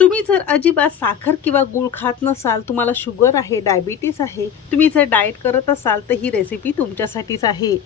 तुम्ही जर अजिबात साखर किंवा गूळ खात नसाल तुम्हाला शुगर आहे डायबिटीस आहे तुम्ही जर डाएट करत असाल तर ही रेसिपी तुमच्यासाठीच आहे.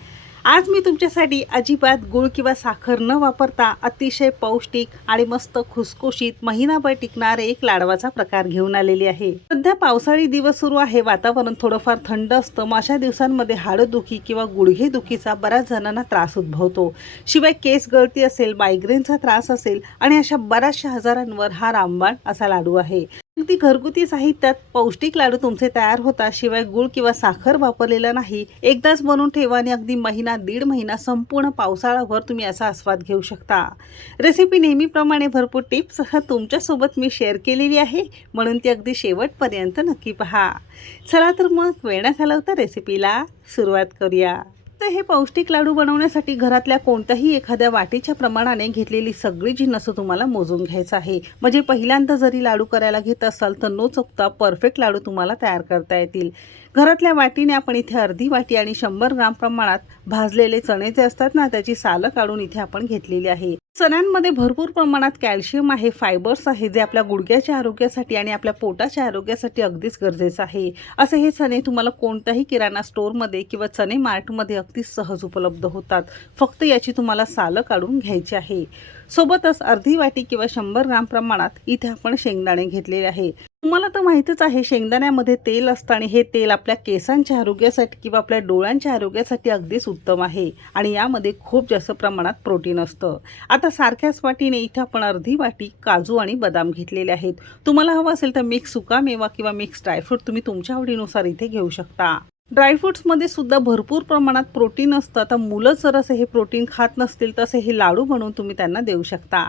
आज मी तुमच्यासाठी अजिबात गूळ किंवा साखर न वापरता अतिशय पौष्टिक आणि मस्त खुसखुशीत महिनाभर टिकणारे एक लाडवाचा प्रकार घेऊन आलेली आहे. सध्या पावसाळी दिवस सुरू आहे. वातावरण थोडंफार थंड असतं. मग अशा दिवसांमध्ये हाडदुखी किंवा गुडघेदुखीचा बऱ्याच जणांना त्रास उद्भवतो. शिवाय केस गळती असेल मायग्रेनचा त्रास असेल आणि अशा बऱ्याचशा हजारांवर हा रामबाण असा लाडू आहे. अगदी घरगुती साहित्यात पौष्टिक लाडू तुमचे तयार होतात शिवाय गुळ किंवा साखर वापरलेलं नाही. एकदाच बनवून ठेवा आणि अगदी महिना दीड महिना संपूर्ण पावसाळाभर तुम्ही असा आस्वाद घेऊ शकता. रेसिपी नेहमीप्रमाणे भरपूर टिप्स तुमच्यासोबत मी शेअर केलेली आहे. म्हणून ती अगदी शेवटपर्यंत नक्की पहा. चला तर मग वेळ घालवता रेसिपीला सुरुवात करूया. तर हे पौष्टिक लाडू बनवण्यासाठी घरातल्या कोणत्याही एखाद्या वाटीच्या प्रमाणाने घेतलेली सगळी जिन्नस तुम्हाला मोजून घ्यायचं आहे. म्हणजे पहिल्यांदा जरी लाडू करायला घेत असाल तर न चुकता परफेक्ट लाडू तुम्हाला तयार करता येतील. घरातल्या वाटीने आपण इथे अर्धी वाटी आणि शंभर ग्राम प्रमाणात भाजलेले चणे जे असतात ना त्याची सालं काढून इथे आपण घेतलेली आहे. चण्यांमध्ये भरपूर प्रमाणात कॅल्शियम आहे फायबर्स आहे जे आपल्या गुडघ्याच्या आरोग्यासाठी आणि आपल्या पोटाच्या आरोग्यासाठी अगदीच गरजेचं आहे. असे हे चणे तुम्हाला कोणत्याही किराणा स्टोअरमध्ये किंवा चणे मार्टमध्ये अगदी सहज उपलब्ध होतात. फक्त याची तुम्हाला सालं काढून घ्यायची आहे. सोबतच अर्धी वाटी किंवा शंभर ग्राम प्रमाणात इथे आपण शेंगदाणे घेतलेले आहे. तुम्हाला तर माहितीच आहे शेंगदाण्यामध्ये तेल असतं आणि हे तेल आपल्या केसांच्या आरोग्यासाठी किंवा आपल्या डोळ्यांच्या आरोग्यासाठी अगदीच उत्तम आहे आणि यामध्ये खूप जास्त प्रमाणात प्रोटीन असतं. आता सारख्याच वाटीने इथे आपण अर्धी वाटी काजू आणि बदाम घेतलेले आहेत. तुम्हाला हवं असेल तर मिक्स सुका मेवा किंवा मिक्स ड्रायफ्रूट तुम्ही तुमच्या आवडीनुसार इथे घेऊ शकता. ड्रायफ्रुट्समध्ये सुद्धा भरपूर प्रमाणात प्रोटीन असतं. आता मुलं जर असं हे प्रोटीन खात नसतील तर असे हे लाडू बनवून तुम्ही त्यांना देऊ शकता.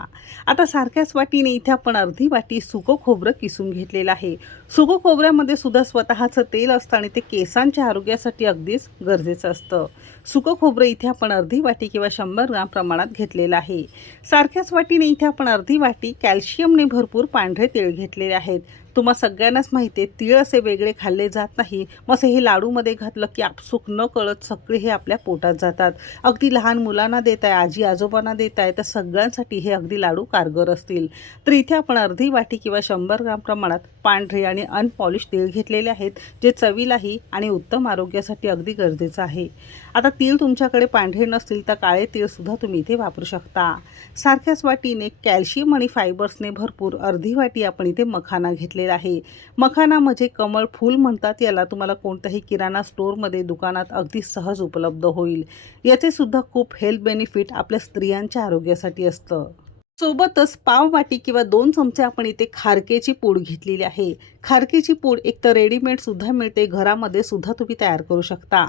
आता सारख्याच वाटीने इथे आपण अर्धी वाटी सुकं खोबरं किसून घेतलेलं आहे. सुकं खोबऱ्यामध्ये सुद्धा स्वतःचं तेल असतं आणि ते केसांच्या आरोग्यासाठी अगदीच गरजेचं असतं. सुकं खोबरं इथे आपण अर्धी वाटी किंवा शंभर ग्राम प्रमाणात घेतलेलं आहे. सारख्याच वाटीने इथे आपण अर्धी वाटी कॅल्शियमने भरपूर पांढरे तेल घेतलेले आहेत. तुम्हा सगळ्यांनाच माहिती आहे तीळ असे वेगळे खाल्ले जात नाही. मग असे हे लाडूमध्ये घातलं की आपसुक न कळत सगळे हे आपल्या पोटात जातात. अगदी लहान मुलांना देत आहे आजी आजोबांना देत आहे तर सगळ्यांसाठी हे अगदी लाडू कारगर असतील. तर इथे आपण अर्धी वाटी किंवा शंभर ग्राम प्रमाणात पांढरे आणि अनपॉलिश तीळ घेतलेले आहेत जे चवीलाही आणि उत्तम आरोग्यासाठी अगदी गरजेचं आहे. आता तीळ तुमच्याकडे पांढरे नसतील तर काळे तीळसुद्धा तुम्ही इथे वापरू शकता. सारख्याच वाटीने कॅल्शियम आणि फायबर्सने भरपूर अर्धी वाटी आपण इथे मखाना घेतलेला आहे. मखाना म्हणजे कमळ फूल म्हणतात याला तुम्हाला कोणत्याही किराणा स्टोअरमध्ये दुकानात अगदी सहज उपलब्ध होईल. याचेसुद्धा खूप हेल्थ बेनिफिट आपल्या स्त्रियांच्या आरोग्यासाठी असतं. सोबतच पाव वाटी किंवा दोन चमचे आपण इथे खारकेची पूड घेतलेली आहे. खारकेची पूड एक तर रेडीमेड सुद्धा मिळते घरामध्ये सुद्धा तुम्ही तयार करू शकता.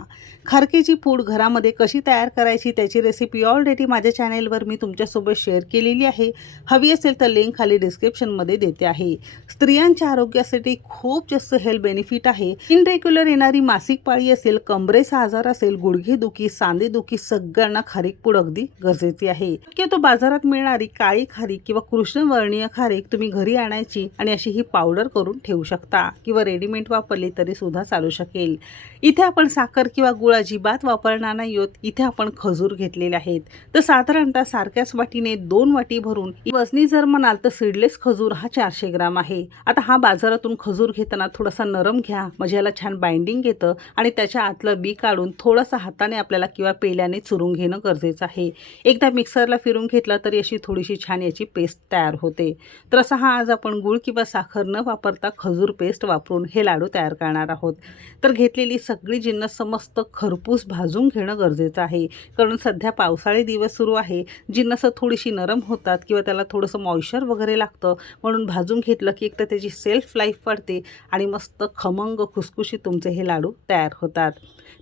खारकेची पूड घरामध्ये कशी तयार करायची त्याची रेसिपी ऑलरेडी माझ्या चॅनेलवर मी तुमच्यासोबत शेअर केलेली आहे. हवी असेल तर लिंक खाली डिस्क्रिप्शनमध्ये देते आहे. स्त्रियांच्या आरोग्यासाठी खूप जास्त हेल्थ बेनिफिट आहे. इनरेग्युलर येणारी मासिक पाळी असेल कमरेचा आजार असेल गुडघेदुखी सांधेदुखी सगळ्यांना खारीक पूड अगदी गरजेची आहे. तो बाजारात मिळणारी काळी खारीक किंवा कृष्णवर्णीय खारीक तुम्ही घरी आणायची आणि अशी ही पावडर करून ठेवू शकता किंवा रेडीमेड वापरली तरी सुद्धा चालू शकेल. इथे आपण साखर किंवा गुळ अजिबात वापरणार नाही आहोत. इथे आपण खजूर घेतलेले आहेत. तर साधारणतः सारख्याच वाटीने दोन वाटी भरून वजनी जर म्हणाल तर सीडलेस खजूर हा चारशे ग्राम आहे. आता हा बाजारातून खजूर घेताना थोडासा नरम घ्या. म्हणजे याला छान बाइंडिंग येतं आणि त्याच्या आतलं बी काढून थोडासा हाताने आपल्याला किंवा पेल्याने चुरून घेणं गरजेचं आहे. एकदा मिक्सरला फिरून घेतला तरी अशी थोडीशी छान याची पेस्ट तयार होते. तर असा हा आज आपण गुळ किंवा साखर न वापरता खजूर पेस्ट वापरून हे लाडू तयार करणार आहोत. तर घेतलेली सगळी जिन्नस समस्त खरपूस भाजून घेणं गरजेचं आहे. कारण सध्या पावसाळी दिवस सुरू आहे. जिन्नसं थोडीशी नरम होतात किंवा त्याला थोडंसं मॉइश्चर वगैरे लागतं. म्हणून भाजून घेतलं की एक तर त्याची सेल्फ लाईफ वाढते आणि मस्त खमंग खुसखुशीत तुमचे हे लाडू तयार होतात.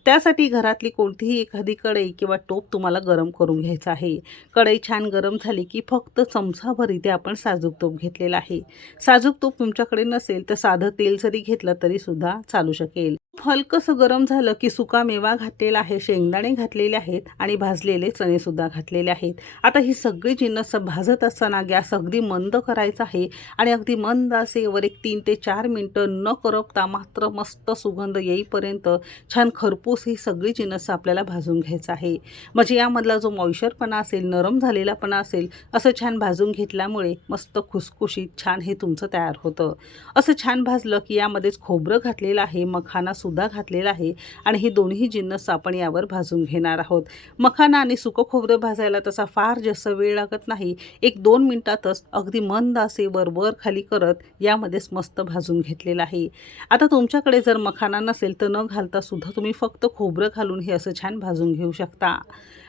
त्यासाठी घरातली कोणतीही एखादी कढई किंवा टोप तुम्हाला गरम करून घ्यायचं आहे. कढई छान गरम झाली की फक्त चमचाभर इथे आपण साजूक तूप घेतलेला आहे. साजूक तूप तुमच्याकडे नसेल तर साधं तेल जरी घेतलं तरीसुद्धा चालू शकेल. हलकंसं गरम झालं की सुका मेवा घातलेला आहे शेंगदाणे घातलेले आहेत आणि भाजलेले चणेसुद्धा घातलेले आहेत. आता ही सगळी जिन्नस भाजत असताना गॅस अगदी मंद करायचा आहे आणि अगदी मंद असेवर एक तीन ते चार मिनटं न करपता मात्र मस्त सुगंध येईपर्यंत छान खरपूस ही सगळी जिन्नस आपल्याला भाजून घ्यायचं आहे. म्हणजे यामधला जो मॉइश्चरपणा असेल नरम झालेलापणा असेल असं छान भाजून घेतल्यामुळे मस्त खुसखुशीत छान हे तुमचं तयार होतं. असं छान भाजलं की यामध्येच खोबरं घातलेलं आहे मखाना सुद्धा घातलेला आहे आणि हे दोन्ही जिन्नस आपण यावर भाजून घेणार आहोत. मखाना आणि सुकं खोबरं भाजायला तसा फार जास्त वेळ लागत नाही. एक दोन मिनटातच अगदी मंद असेवर वर खाली करत यामध्येच मस्त भाजून घेतलेलं आहे. आता तुमच्याकडे जर मखाना नसेल तर न घालता सुद्धा तुम्ही फक्त खोबरं घालून हे असं छान भाजून घेऊ शकता.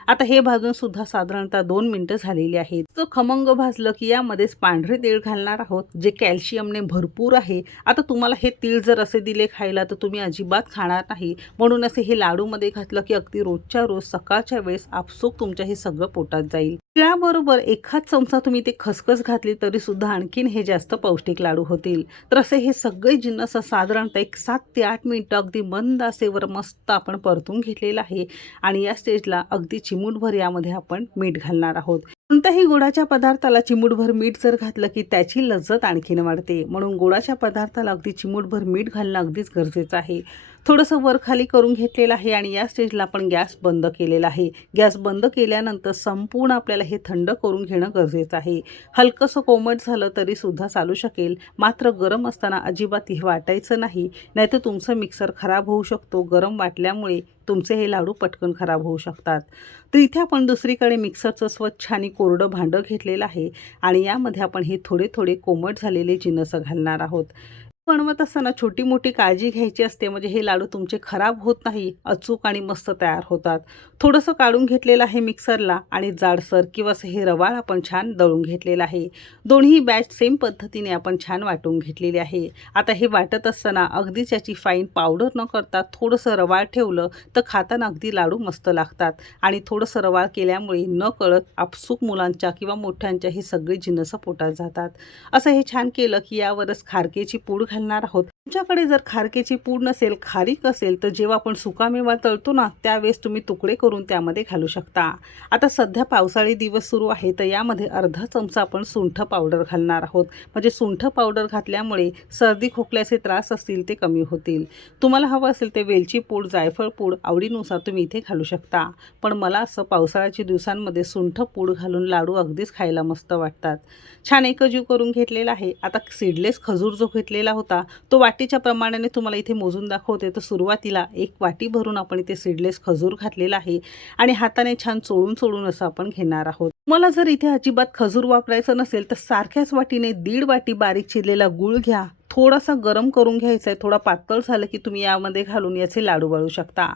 आता हे भाजून सुद्धा साधारणतः दोन मिनटं झालेली आहेत. तो खमंग भाजलं की यामध्येच पांढरे तीळ घालणार आहोत जे कॅल्शियमने भरपूर आहे. आता तुम्हाला हे तीळ जर असे दिले खायला तर तुम्ही अजिबात खाणार नाही. म्हणून असे हे लाडूमध्ये घातलं की अगदी रोजच्या रोज सकाळच्या वेळेस आपसूक तुमच्या हे सगळं पोटात जाईल. त्याबरोबर एखाद चमचा तुम्ही ते खसखस घातली तरी सुद्धा आणखीन हे जास्त पौष्टिक लाडू होतील. तर असे हे सगळे जिन्नस साधारणतः एक सात ते आठ मिनिटं अगदी मंद असेवर मस्त आपण परतून घेतलेलं आहे आणि या स्टेजला अगदी चिमूटभर यामध्ये आपण मीठ घालणार आहोत. कोणत्याही गोडाच्या पदार्थाला चिमूटभर मीठ जर घातलं की त्याची लज्जत आणखीन वाढते. म्हणून गोडाच्या पदार्थाला अगदी चिमूटभर मीठ घालणं अगदीच गरजेचं आहे. थोडंसं वर खाली करून घेतलेलं आहे आणि या स्टेजला आपण गॅस बंद केलेला आहे. गॅस बंद केल्यानंतर संपूर्ण आपल्याला हे थंड करून घेणं गरजेचं आहे. हलकंसं कोमट झालं तरी सुद्धा चालू शकेल. मात्र गरम असताना अजिबात हे वाटायचं नाही. नाहीतर तुमचं मिक्सर खराब होऊ शकतो. गरम वाटल्यामुळे तुमचे हे लाडू पटकन खराब होऊ शकतात. तर इथे आपण दुसरीकडे मिक्सरचं स्वच्छ आणि कोरडं भांडं घेतलेलं आहे आणि यामध्ये आपण हे थोडे थोडे कोमट झालेले जिनसं घालणार आहोत. बनवत असताना छोटी मोठी काळजी घ्यायची असते. म्हणजे हे लाडू तुमचे खराब होत नाही अचूक आणि मस्त तयार होतात. थोडंसं काढून घेतलेलं आहे मिक्सरला आणि जाडसर किंवा असं हे रवाळ आपण छान दळून घेतलेलं आहे. दोन्ही बॅच सेम पद्धतीने आपण छान वाटून घेतलेली आहे. आता हे वाटत असताना अगदीच याची फाईन पावडर न करता थोडंसं रवाळ ठेवलं तर खाताना अगदी लाडू मस्त लागतात. आणि थोडंसं रवाळ केल्यामुळे न कळत आपसूक मुलांच्या किंवा मोठ्यांच्या हे सगळे जिनसं पोटात जातात. असं हे छान केलं की यावरच खारकेची पूड घालणार आहोत. तुमच्याकडे जर खारकेची पूड नसेल खारीक असेल तर जेव्हा आपण सुकामेवा तळतो ना त्यावेळेस तुम्ही तुकडे करून त्यामध्ये घालू शकता. आता सध्या पावसाळी दिवस सुरू आहे तर यामध्ये अर्धा चमचा आपण सुंठ पावडर घालणार आहोत. म्हणजे सुंठ पावडर घातल्यामुळे सर्दी खोकल्याचे त्रास असतील ते कमी होतील. तुम्हाला हवं असेल ते वेलची पूड जायफळ पूड आवडीनुसार तुम्ही इथे घालू शकता. पण मला असं पावसाळ्याच्या दिवसांमध्ये सुंठ पूड घालून लाडू अगदीच खायला मस्त वाटतात. छान एकजीव करून घेतलेला आहे. आता सीडलेस खजूर जो घेतलेला होता तो वाटीच्या प्रमाणाने तुम्हाला इथे मोजून दाखवते. तर सुरुवातीला एक वाटी भरून आपण इथे सीडलेस खजूर घातलेला आहे आणि हाताने छान चोळून चोळून असं आपण घेणार आहोत. मला जर इथे अजिबात खजूर वापरायचं नसेल तर सारख्याच वाटीने दीड वाटी बारीक चिरलेला गुळ घ्या. थोडासा गरम करून घ्यायचा आहे. थोडा पातळ झालं की तुम्ही यामध्ये घालून याचे लाडू वळू शकता.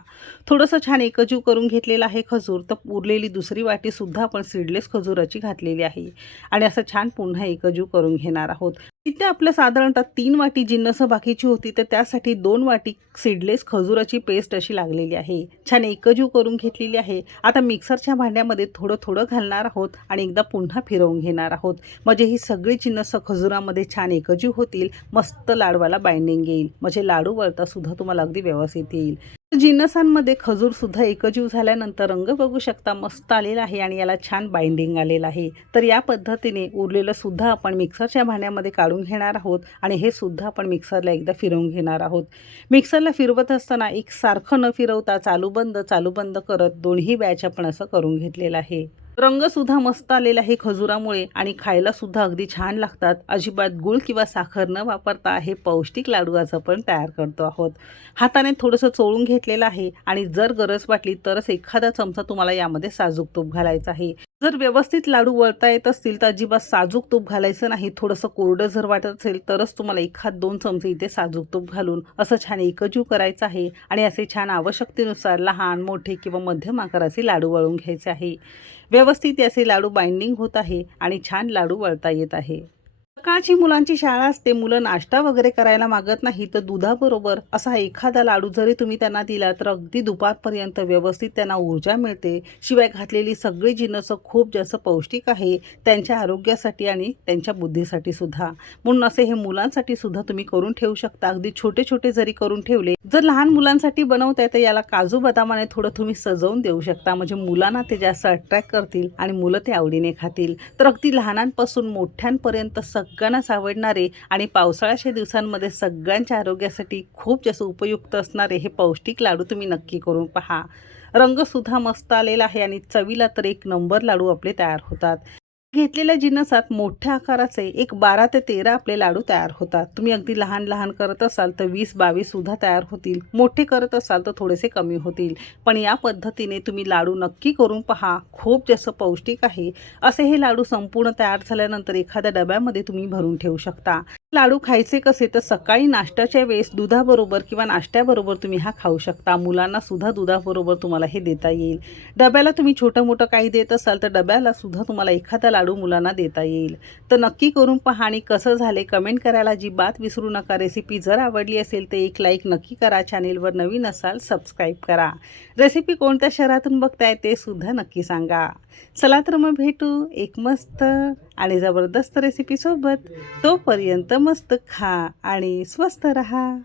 थोडंसं छान एकजीव करून घेतलेला आहे खजूर. तर उरलेली दुसरी वाटीसुद्धा आपण सीडलेस खजूराची घातलेली आहे. आणि असं छान पुन्हा एकजीव करून घेणार आहोत. तिथे आपलं साधारणतः तीन वाटी जिन्नस बाकीची होती तर त्यासाठी दोन वाटी सीडलेस खजुराची पेस्ट अशी लागलेली आहे. छान एकजीव करून घेतलेली आहे. आता मिक्सरच्या भांड्यामध्ये थोडं थोडं घालणार आहोत आणि एकदा पुन्हा फिरवून घेणार आहोत. म्हणजे ही सगळी जिन्नस खजुरामध्ये छान एकजीव होतील मस्त लाडवाला बाइंडिंग येईल. म्हणजे लाडू वळता सुद्धा तुम्हाला अगदी व्यवस्थित येईल. जिनसांमध्ये खजूर सुद्धा एकजीव झाल्यानंतर रंग बघू शकता मस्त आलेला आहे आणि याला छान बाइंडिंग आलेलं आहे. तर या पद्धतीने उरलेलं सुद्धा आपण मिक्सरच्या भांड्यामध्ये काढून घेणार आहोत आणि हे सुद्धा आपण मिक्सरला एकदा फिरवून घेणार आहोत. मिक्सरला फिरवत असताना एक सारखं न फिरवता चालू बंद चालू बंद करत दोन्ही बॅच आपण असं करून घेतलेलं आहे. रंगसुद्धा मस्त आलेला आहे खजुरामुळे आणि खायला सुद्धा अगदी छान लागतात. अजिबात गुळ किंवा साखर न वापरता हे पौष्टिक लाडू आज आपण तयार करतो आहोत. हाताने थोडंसं चोळून घेतलेलं आहे आणि जर गरज वाटली तरच एखादा चमचा तुम्हाला यामध्ये साजूक तूप घालायचा आहे. जर व्यवस्थित लाडू वळता येत असतील तर अजिबात साजूक तूप घालायचं नाही. थोडंसं कोरडं जर वाटत असेल तरच तुम्हाला एखाद दोन चमचे इथे साजूक तूप घालून असं छान एकजीव करायचं आहे आणि असे छान आवश्यकतेनुसार लहान मोठे किंवा मध्यम आकाराचे लाडू वळून घ्यायचे आहे. व्यवस्थित याचे लाडू बाइंडिंग होत आहे आणि छान लाडू वळता येत आहे. सकाळची मुलांची शाळा असते मुलं नाश्ता वगैरे करायला मागत नाही तर दुधाबरोबर असा एखादा लाडू जरी तुम्ही त्यांना दिला तर अगदी दुपारपर्यंत व्यवस्थित त्यांना ऊर्जा मिळते. शिवाय घातलेली सगळी जिनस खूप जास्त पौष्टिक आहे त्यांच्या आरोग्यासाठी आणि त्यांच्या बुद्धीसाठी सुद्धा. म्हणून असे हे मुलांसाठी सुद्धा तुम्ही करून ठेवू शकता. अगदी छोटे छोटे जरी करून ठेवले जर लहान मुलांसाठी बनवताय तर याला काजू बदामाने थोडं तुम्ही सजवून देऊ शकता. म्हणजे मुलांना ते जास्त अट्रॅक्ट करतील आणि मुलं ते आवडीने खातील. तर अगदी लहानांपासून मोठ्यांपर्यंत सग सगळ्यांनाच आवडणारे आणि पावसाळ्याच्या दिवसांमध्ये सगळ्यांच्या आरोग्यासाठी खूप जास्त उपयुक्त असणारे हे पौष्टिक लाडू तुम्ही नक्की करून पहा. रंगसुद्धा मस्त आलेला आहे आणि चवीला तर एक नंबर लाडू आपले तयार होतात. घेतलेल्या जिन्नसात मोठ्या आकाराचे एक बारा ते तेरा आपले लाडू तयार होतात. तुम्ही अगदी लहान लहान करत असाल तर वीस बावीस सुद्धा तयार होतील. मोठे करत असाल तर थोडेसे कमी होतील. पण या पद्धतीने तुम्ही लाडू नक्की करून पहा. खूप जास्त पौष्टिक आहे. असे हे लाडू संपूर्ण तयार झाल्यानंतर एखाद्या डब्यामध्ये तुम्ही भरून ठेवू शकता. लाडू खायचे कसे तर सकाळी नाश्त्याच्या वेळेस दुधाबरोबर किंवा नाश्त्याबरोबर तुम्ही हा खाऊ शकता. मुलांना सुद्धा दुधाबरोबर तुम्हाला हे देता येईल. डब्याला तुम्ही छोटं मोठं काही देत असाल तर डब्याला सुद्धा तुम्हाला एखादा लाडू मुलांना देता येईल. तर नक्की करून पहा आणि कसं झाले कमेंट करायला अजिबात विसरू नका. रेसिपी जर आवडली असेल तर एक लाईक नक्की करा. चॅनेलवर नवीन असाल सबस्क्राईब करा. रेसिपी कोणत्या शहरातून बघताय ते सुद्धा नक्की सांगा. चला तर मग भेटू एक मस्त आणि जबरदस्त रेसिपीसोबत तोपर्यंत मस्त खा आणि स्वस्त रहा.